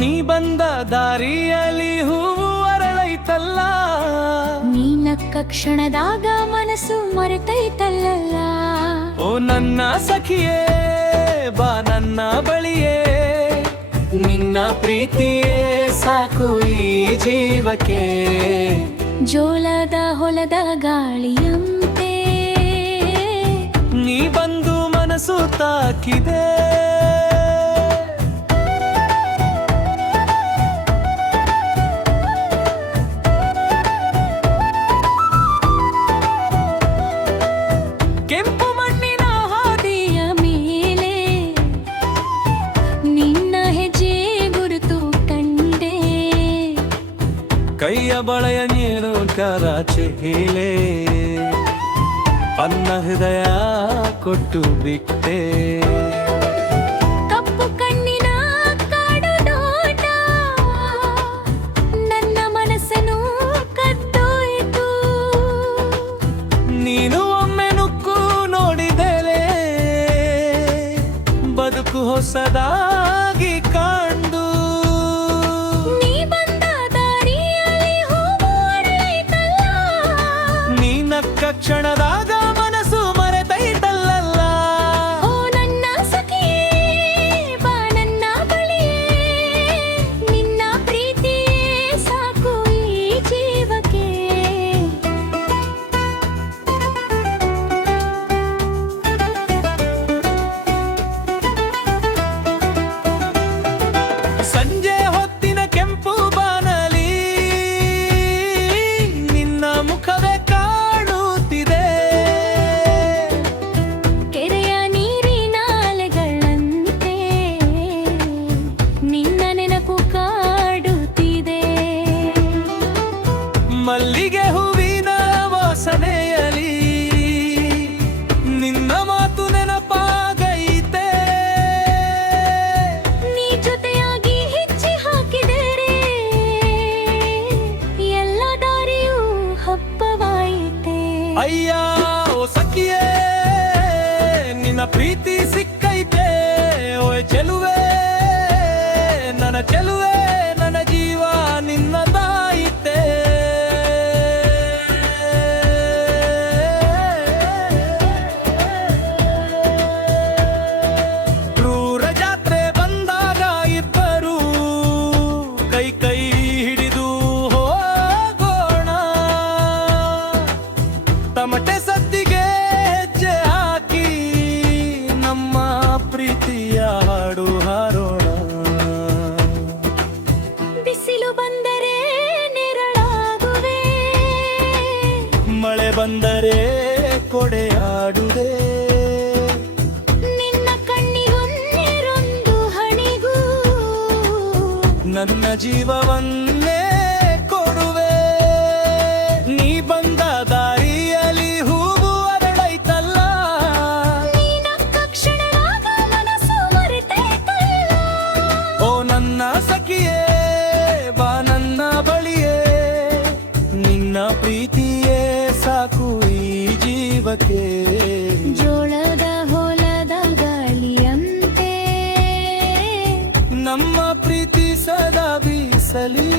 ನೀ ಬಂದ ದಾರಿಯಲ್ಲಿ ಹೂವು ಅರಳೈತಲ್ಲ, ನೀನಕ್ಕ ಕ್ಷಣದಾಗ ಮನಸ್ಸು ಮರೆತೈತಲ್ಲ. ಓ ನನ್ನ ಸಖಿಯೇ ಬಾ ನನ್ನ ಬಳಿಯೇ, ನಿನ್ನ ಪ್ರೀತಿಯೇ ಸಾಕು ಈ ಜೀವಕ್ಕೆ. ಜೋಳದ ಹೊಲದ ಗಾಳಿಯಂತೆ ನೀ ಬಂದು ಮನಸ್ಸು ತಾಕಿದೆ. ಕೆಂಪು ಮಣ್ಣಿನ ಹಾದಿಯ ಮೇಲೆ ನಿನ್ನ ಹೆಜ್ಜೆ ಗುರುತು ಕಂಡೆ. ಕೈಯ ಬಳೆಯ ನೀನು ಕರಾಚೆ ಹೀಲೆ, ಅನ್ನ ಹೃದಯ ಕೊಟ್ಟು ಬಿಟ್ಟೆ. ಕಪ್ಪು ಕಣ್ಣಿನ ಕಾಡು ನೋಟ ನನ್ನ ಮನಸ್ಸನ್ನು ಕದ್ದೋಯಿತು. ನೀನು ಒಮ್ಮೆ ನುಕ್ಕು ನೋಡಿದರೆ ಬದುಕು ಹೊಸದಾಗಿ ಕಾಣ್ದು. ನೀ ಬಂದ ದಾರಿಯಲ್ಲಿ ಹೂವು ಅರಳೈತಲ್ಲ, ನೀನಕ್ಕ ಕ್ಷಣದಾಗ ಮನಸ್ಸು ಮರೆತೈತಲ್ಲ. ಓ ನನ್ನ ಸಖಿಯೇ ಬಾ ನನ್ನ ಬಳಿಯೇ, ನಿನ್ನ ಪ್ರೀತಿಯೇ ಸಾಕು ಈ ಜೀವಕ್ಕೆ. ಸಂಜೆ ಹೊತ್ತಿನ ಕೆಂಪು ಬಾನಲಿ ನಿನ್ನ ಮುಖವೇ ಕಾಣುತ್ತಿದೆ. ಕೆರೆಯ ನೀರಿನ ಅಲೆಗಳಂತೆ ನಿನ್ನ ನೆನಪು ಕಾಡುತ್ತಿದೆ. ಮಲ್ಲಿಗೆ ಹೂವಿನ ವಾಸನೆಯಲಿ ನಿನ್ನ ಮಾತು ನೆನಪಾಗೈತೆ. ನೀ ಜೊತೆಯಾಗಿ ಹೆಜ್ಜೆ ಹಾಕಿದರೆ ಎಲ್ಲ ದಾರಿಯೂ ಹಬ್ಬವಾಯಿತೆ. ಅಯ್ಯ ಓ ಸಖಿಯೇ ನಿನ್ನ ಪ್ರೀತಿ ಸಿಕ್ಕೈತೆ. ಓಯ್ ಚೆಲುವೆ ನನ್ನ ಚೆಲುವೆ, ನನ್ನ ಜೀವ ನಿನ್ನದಾಯಿತೆ. ಕ್ರೂರ ಜಾತ್ರೆ ಬಂದಾಗ ಇಬ್ಬರು ಕೈ ಕೈ ಹಿಡಿದು ಹೋಗೋಣ. ತಮಟೆ ಸದ್ದಿಗೆ ಹೆಜ್ಜೆ ಹಾಕಿ ನಮ್ಮ ಪ್ರೀತಿಯ ಹಾಡು ಹಾರೋಣ. ಬಿಸಿಲು ಬಂದರೆ ನೆರಳಾಗುವೆ, ಮಳೆ ಬಂದರೆ ಕೊಡೆಯಾಡುವೆ. ನಿನ್ನ ಕಣ್ಣಿಗೊಂದೆರೊಂದು ಹಣಿಗೂ ನನ್ನ ಜೀವವನ್ನೇ ಕೊಡುವೆ. ನೀ ಬಂದ ದಾರಿಯಲ್ಲಿ ಹೂವು ಅರಳೈತಲ್ಲ, ನೀನಕ್ಕ ಕ್ಷಣದಾಗ ಮನಸ್ಸು ಮರೆತೈತಲ್ಲ. ಓ ನನ್ನ ಸಖಿಯೇ ಬಾ ನನ್ನ ಬಳಿಯೇ, ನಿನ್ನ ಪ್ರೀತಿಯೇ ಸಾಕು ಈ ಜೀವಕ್ಕೆ. ಜೋಳದ ಹೊಲದ ಗಾಳಿಯಂತೆ ನಮ್ಮ ಪ್ರೀತಿ ಸದಾ ಬೀಸಲಿ.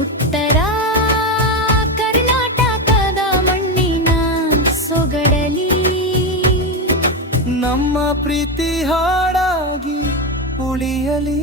ಉತ್ತರ ಕರ್ನಾಟಕದ ಮಣ್ಣಿನ ಸೊಗಡಲಿ ನಮ್ಮ ಪ್ರೀತಿ ಹಾಡಾಗಿ ಉಳಿಯಲಿ.